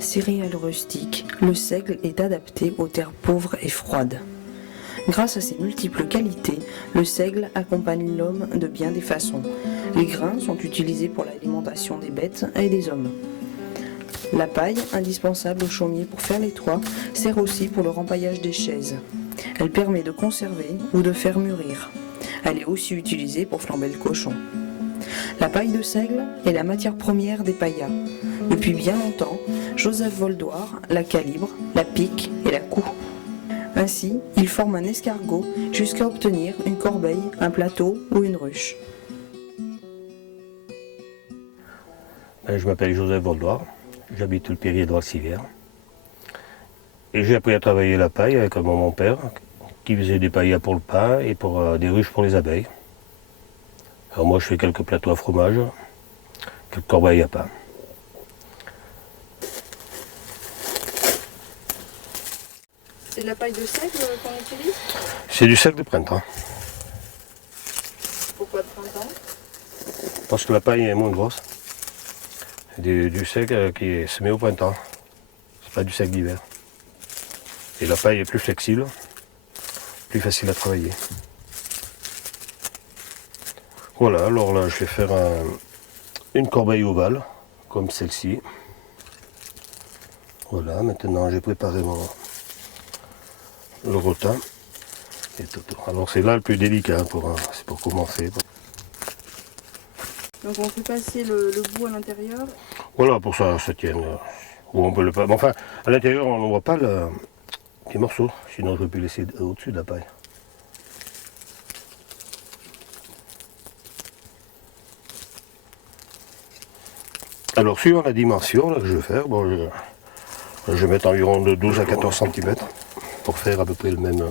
Céréale rustique, le seigle est adapté aux terres pauvres et froides. Grâce à ses multiples qualités, le seigle accompagne l'homme de bien des façons. Les grains sont utilisés pour l'alimentation des bêtes et des hommes. La paille, indispensable aux chaumiers pour faire les toits, sert aussi pour le rempaillage des chaises. Elle permet de conserver ou de faire mûrir. Elle est aussi utilisée pour flamber le cochon. La paille de seigle est la matière première des paillas. Depuis bien longtemps, Joseph Voldoir la calibre, la pique et la coud. Ainsi, il forme un escargot jusqu'à obtenir une corbeille, un plateau ou une ruche. Je m'appelle Joseph Voldoir, j'habite le Périer de Valsivière. Et j'ai appris à travailler la paille avec mon père, qui faisait des paillas pour le pain et pour des ruches pour les abeilles. Alors moi je fais quelques plateaux à fromage, quelques corbeilles à pain. C'est de la paille de seigle qu'on utilise? C'est du seigle de printemps. Pourquoi de printemps? Parce que la paille est moins grosse. C'est du seigle qui est semé au printemps. C'est pas du seigle d'hiver. Et la paille est plus flexible, plus facile à travailler. Voilà, alors là je vais faire une corbeille ovale, comme celle-ci. Voilà, maintenant j'ai préparé le rotin. Et tout. Alors c'est là le plus délicat, c'est pour commencer. Donc on fait passer le bout à l'intérieur. Voilà, pour ça ça tienne. Ou on peut le pas. Mais enfin, à l'intérieur on ne voit pas le petit morceau, sinon je peux laisser au-dessus de la paille. Alors suivant la dimension là, que je vais faire, bon, je vais mettre environ de 12 à 14 cm pour faire à peu près le même.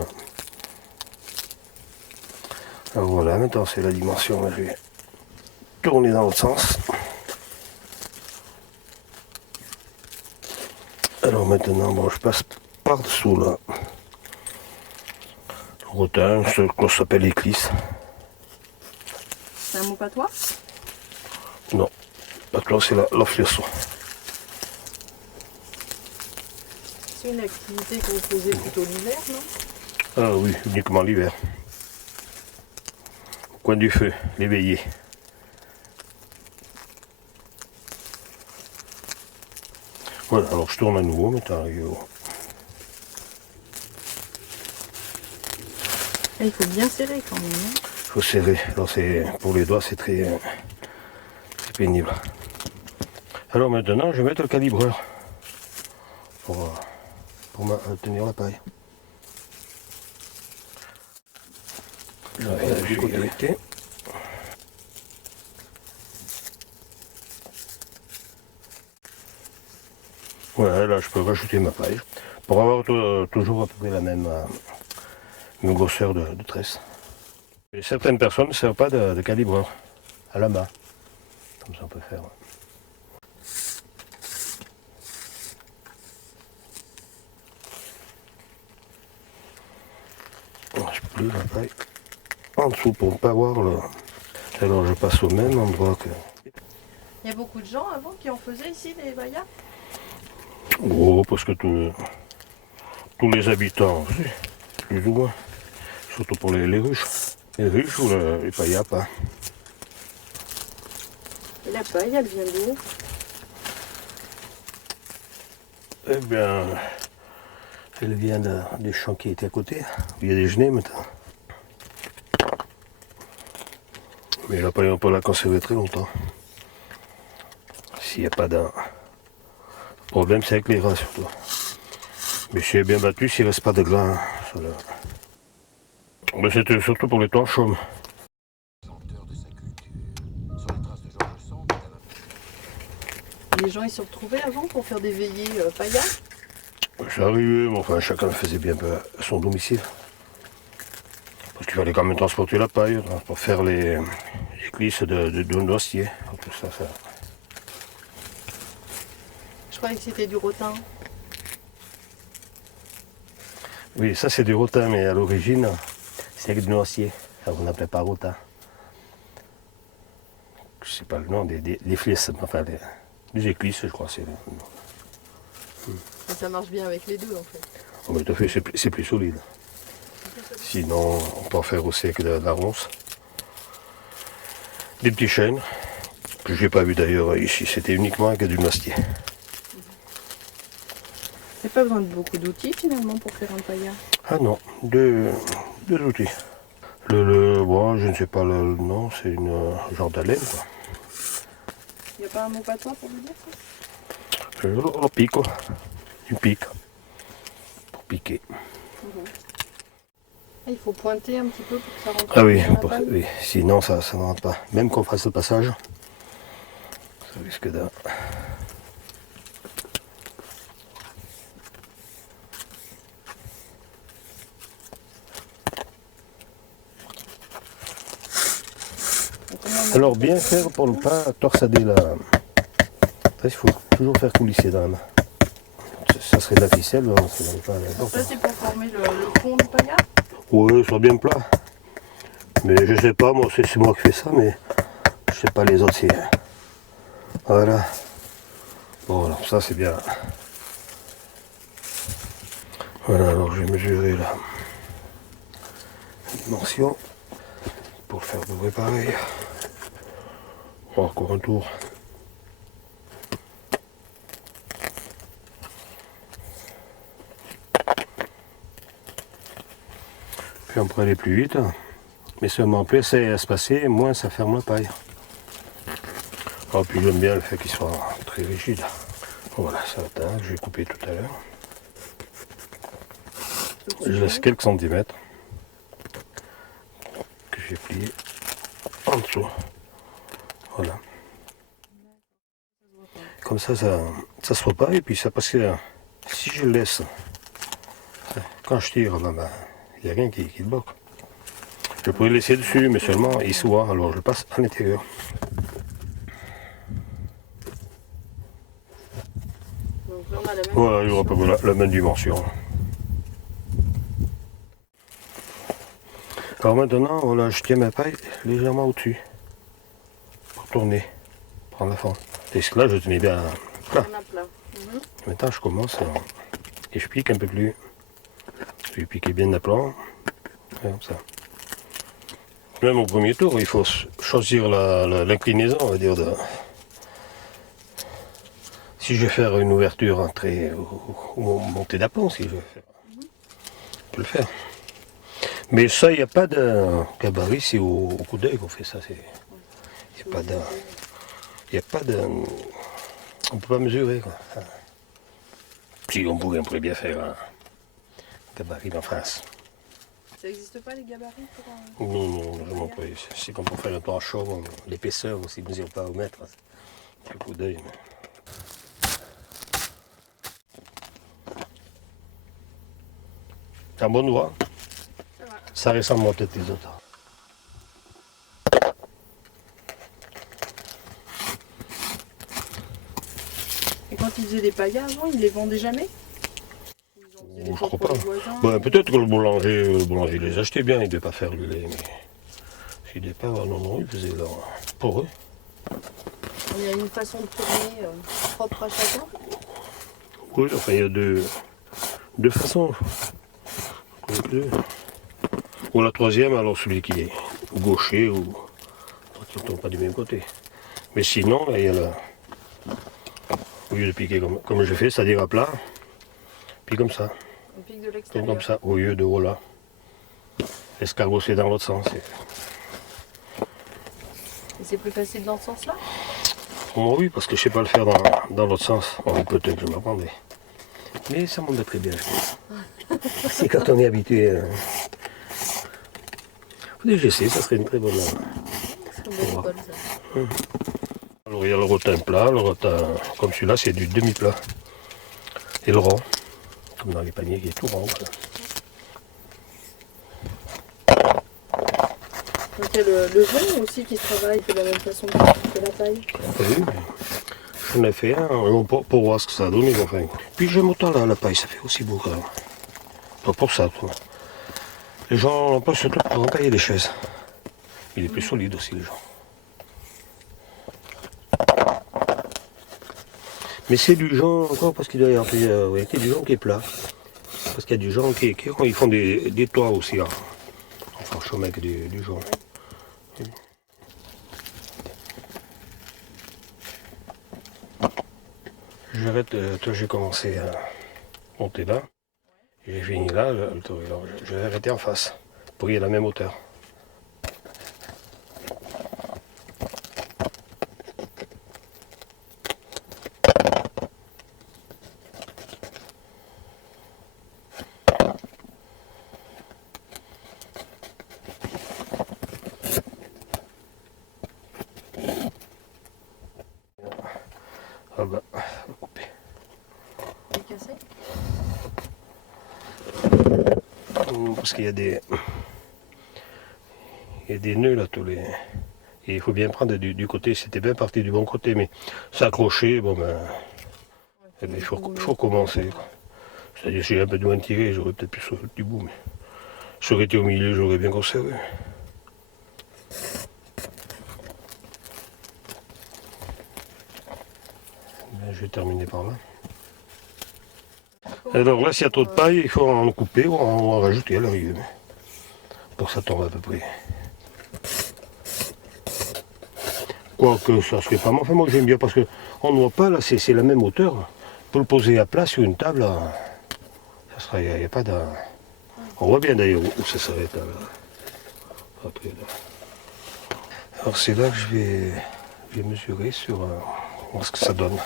Alors voilà, maintenant c'est la dimension, là, je vais tourner dans l'autre sens. Alors maintenant, bon, je passe par-dessous là. Le rotin, ce qu'on s'appelle l'éclisse. C'est un mot patois? Non, patois c'est la fleurson. C'est une activité que vous faisiez plutôt l'hiver, non? Ah oui, uniquement l'hiver. Au coin du feu, les veillées. Voilà, alors je tourne à nouveau maintenant. Et il faut bien serrer quand même. Hein. Il faut serrer. Alors pour les doigts c'est très pénible. Alors maintenant je vais mettre le calibreur pour tenir la paille. Je vais connecter. Voilà, là je peux rajouter ma paille pour avoir toujours à peu près la même grosseur de tresse. Et certaines personnes ne servent pas de calibreur à la main. Comme ça on peut faire. Je plie la paille en dessous pour ne pas voir le. Alors je passe au même endroit que. Il y a beaucoup de gens avant qui en faisaient ici des paillas? Oh, parce que tous les habitants, plus ou moins. Surtout pour les ruches. Les ruches ou les paillas pas. Et la paille, elle vient d'où? Eh bien, elle vient des champs qui étaient à côté. Il y a des genêts maintenant. Mais la paille, on peut la conserver très longtemps. S'il n'y a pas d'un problème, c'est avec les rats surtout. Mais si elle est bien battue, s'il ne reste pas de grains, ça le... Mais c'était surtout pour les torchons. Les gens gens ils se retrouvaient avant pour faire des veillées paillas? J'arrivais, mais enfin chacun faisait bien à son domicile. Parce qu'il fallait quand même transporter la paille hein, pour faire les glisses de noisetier. Tout ça, ça. Je croyais que c'était du rotin. Oui, ça c'est du rotin, mais à l'origine, c'est du noisetier. Ça, on n'appelait pas rotin. Je sais pas le nom, des flisses, enfin des éclisses, je crois. Et ça marche bien avec les deux en fait. Oh, mais tout à fait, c'est plus solide. Sinon, on peut en faire aussi avec de la ronce. Des petits chênes, que je n'ai pas vu d'ailleurs ici, c'était uniquement avec du noisetier. Il n'y a pas besoin de beaucoup d'outils finalement pour faire un paillat. Ah non, deux outils. Bon, je ne sais pas le nom, c'est une genre d'haleine quoi. Il n'y a pas un mot patois pour le dire ça? Le pic quoi, du pic, pour piquer. Il faut pointer un petit peu pour que ça rentre Ah oui, dans la paille. oui, sinon ça ne rentre pas. Même qu'on fasse le passage, ça risque de... Alors bien faire pour ne pas torsader la... Il faut toujours faire coulisser dans la main. Ça serait de la ficelle, hein, c'est pas Ça c'est pour former le fond du paillat? oui, soit bien plat. Mais je sais pas, moi c'est moi qui fais ça, mais je sais pas les autres si. Voilà. Bon alors ça c'est bien. Voilà, alors je vais mesurer la dimension pour le faire beurrer pareil. Bon, encore un tour. Puis on peut aller plus vite. Mais seulement plus c'est espacé, moins ça ferme la paille. Oh, puis j'aime bien le fait qu'il soit très rigide. Voilà, ça atteint, que j'ai coupé tout à l'heure. Je laisse quelques centimètres que j'ai plié en dessous. Voilà. Comme ça se voit pas et puis ça parce que si je le laisse, quand je tire, il n'y a rien qui le bloque. Je pourrais le laisser dessus, mais seulement il se voit, alors je le passe à l'intérieur. Donc là, on a la même Voilà, il y aura pas la même dimension. Alors maintenant, voilà, je tiens ma paille légèrement au-dessus pour tourner, prendre la forme. Et là, je tenais bien plat. on a plat. Maintenant, je commence et je pique un peu plus. Je vais piquer bien d'aplomb, comme ça. Même au premier tour, il faut choisir l'inclinaison, on va dire. Si je vais faire une ouverture entrée ou montée d'aplomb, si je veux faire, je peux le faire. Mais ça, il n'y a pas de gabarit, c'est au coup d'œil qu'on fait ça. Il n'y a pas de... Il n'y a pas de... On ne peut pas mesurer, quoi. Si on pourrait bien faire un gabarit en face. Ça n'existe pas les gabarits pour un... Non, vraiment pas. C'est comme pour faire un planchon, l'épaisseur aussi ne mesure pas au mètre. C'est le coup d'œil. C'est un bon doigt. Ça ressemble à peut-être les autres. Et quand ils faisaient des paillas avant, ils les vendaient jamais? Je crois pas. Ben, peut-être que le boulanger les achetait bien, il ne devait pas faire le lait, mais s'il ne devait pas avoir non, ils faisaient leur pour eux. Il y a une façon de tourner propre à chacun? Oui, enfin il y a deux façons. Ou la troisième, alors celui qui est gaucher ou qui ne tourne pas du même côté. Mais sinon, là, il y a au lieu de piquer comme je fais, c'est-à-dire à plat, puis comme ça. On pique de l'extérieur. Comme ça, au lieu de voilà. L'escargot c'est dans l'autre sens. Et c'est plus facile dans ce sens-là? Oh, oui, parce que je ne sais pas le faire dans l'autre sens. Oh, peut-être que je m'apprendrai. Mais ça monte très bien, je pense. C'est quand on est habitué. J'essaie, ça serait une très bonne. C'est une bonne école, ça. Alors il y a le rotin plat, le rotin comme celui-là c'est du demi-plat. Et le rond, comme dans les paniers qui est tout rond. Voilà. Donc il y a le jaune aussi qui se travaille de la même façon que la paille. Oui, j'en ai fait un pour voir ce que ça donne. Enfin. Puis j'aime autant la paille, ça fait aussi beau quand même. Donc pour ça, quoi. Les gens l'emploient surtout pour empailler des chaises. Il est plus solide aussi, les gens. Mais c'est du genre encore parce qu'il doit y avoir du genre qui est plat. Parce qu'il y a du genre qui ils font des toits aussi en franchement avec du genre. J'arrête, j'ai commencé à monter là. J'ai fini là, le tour. Alors, je vais arrêter en face pour qu'il y ait la même hauteur. Ah bah, on va couper. C'est cassé. Parce qu'il y a des nœuds là, et il faut bien prendre du côté, c'était bien parti du bon côté, mais s'accrocher, bon ben, il faut commencer. C'est-à-dire si j'ai un peu de moins tiré, j'aurais peut-être pu sauter du bout, mais si j'aurais été au milieu, j'aurais bien conservé. Ben, je vais terminer par là. Alors là, s'il y a trop de paille, il faut en couper ou en rajouter à l'arrivée. Pour que ça tombe à peu près. Quoique ça serait pas mal. Enfin, moi j'aime bien parce qu'on ne voit pas, là, c'est la même hauteur. Pour le poser à plat sur une table, là, ça sera, il n'y a pas de. On voit bien d'ailleurs où ça s'arrête. Alors c'est là que je vais mesurer sur voir ce que ça donne.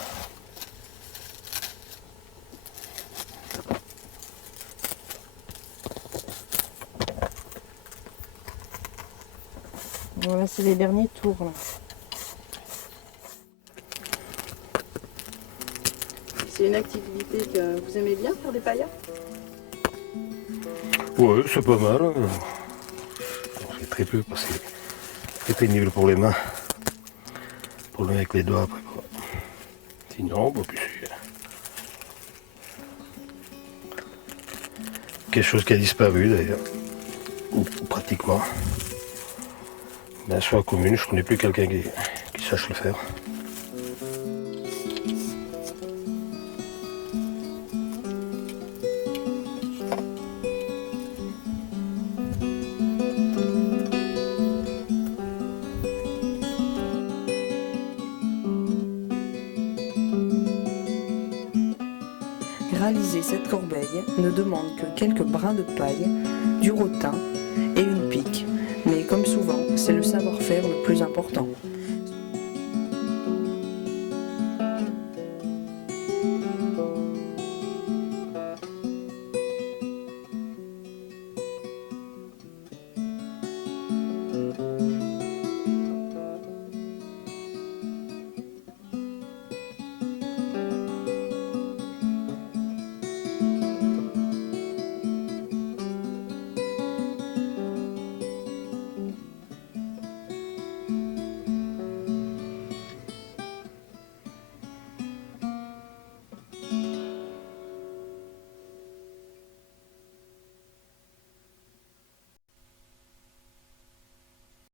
Voilà, c'est les derniers tours là. C'est une activité que vous aimez bien, faire des paillas? Oui, c'est pas mal. On fait très peu parce que c'est pénible pour les mains. Pour le avec les doigts après. Sinon, bon, puis quelque chose qui a disparu d'ailleurs. Ou pratiquement. Ben, sur la commune, je ne connais plus quelqu'un qui sache le faire. Réaliser cette corbeille ne demande que quelques brins de paille, du rotin et une pique. Mais comme souvent, c'est le savoir-faire le plus important.